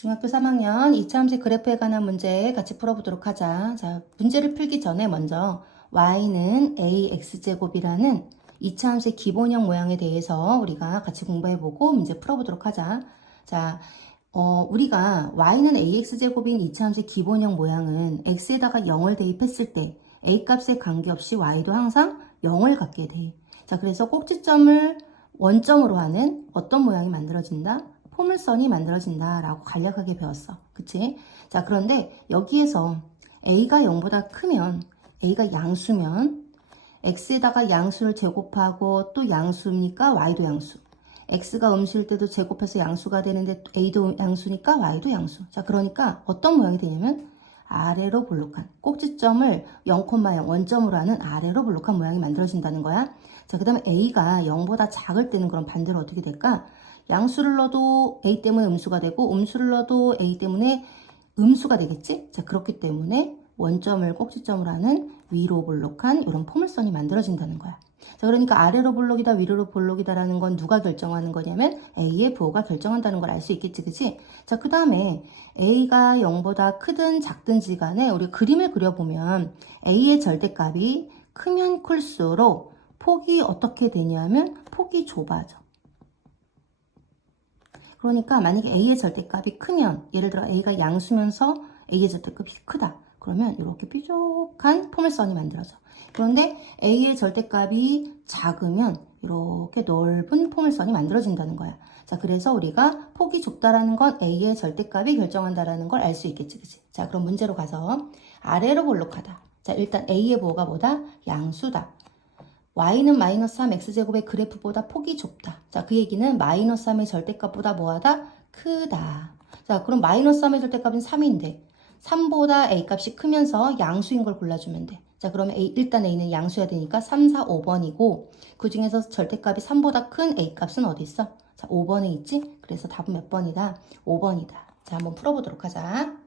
중학교 3학년 2차 함수 그래프에 관한 문제 같이 풀어보도록 하자. 자, 문제를 풀기 전에 먼저 y는 ax제곱이라는 2차 함수의 기본형 모양에 대해서 우리가 같이 공부해보고 문제 풀어보도록 하자. 자, 어, 우리가 y는 ax제곱인 2차 함수의 기본형 모양은 x에다가 0을 대입했을 때 a 값에 관계없이 y도 항상 0을 갖게 돼. 자, 그래서 꼭지점을 원점으로 하는 어떤 모양이 만들어진다? 포물선이 만들어진다라고 간략하게 배웠어. 그치? 자, 그런데 여기에서 a가 0보다 크면 a가 양수면 x에다가 양수를 제곱하고 또 양수니까 y도 양수. x가 음수일 때도 제곱해서 양수가 되는데 a도 양수니까 y도 양수. 자, 그러니까 어떤 모양이 되냐면 아래로 볼록한 꼭지점을 0,0 원점으로 하는 아래로 볼록한 모양이 만들어진다는 거야. 자, 그 다음에 a가 0보다 작을 때는 그럼 반대로 어떻게 될까? 양수를 넣어도 a 때문에 음수가 되고 음수를 넣어도 a 때문에 음수가 되겠지? 자, 그렇기 때문에 원점을 꼭지점으로 하는 위로 볼록한 이런 포물선이 만들어진다는 거야. 자, 그러니까 아래로 볼록이다, 위로 볼록이다라는 건 누가 결정하는 거냐면 A의 부호가 결정한다는 걸 알 수 있겠지, 그치? 자, 그 다음에 A가 0보다 크든 작든지 간에 우리 그림을 그려보면 A의 절대값이 크면 클수록 폭이 어떻게 되냐면 폭이 좁아져. 그러니까 만약에 A의 절대값이 크면 예를 들어 A가 양수면서 A의 절대값이 크다. 그러면 이렇게 뾰족한 포물선이 만들어져. 그런데 A의 절대값이 작으면 이렇게 넓은 포물선이 만들어진다는 거야. 자, 그래서 우리가 폭이 좁다라는 건 A의 절대값이 결정한다라는 걸 알 수 있겠지, 그치? 자, 그럼 문제로 가서 아래로 볼록하다. 자, 일단 A의 부호가 뭐다? 양수다. y는 마이너스 3 x제곱의 그래프보다 폭이 좁다. 자, 그 얘기는 마이너스 3의 절대값보다 뭐하다? 크다. 자, 그럼 마이너스 3의 절대값은 3인데 3보다 a 값이 크면서 양수인 걸 골라주면 돼. 자, 그러면 a, 일단 a는 양수여야 되니까 3, 4, 5번이고 그 중에서 절대값이 3보다 큰 a 값은 어디 있어? 자, 5번에 있지? 그래서 답은 몇 번이다? 5번이다. 자, 한번 풀어보도록 하자.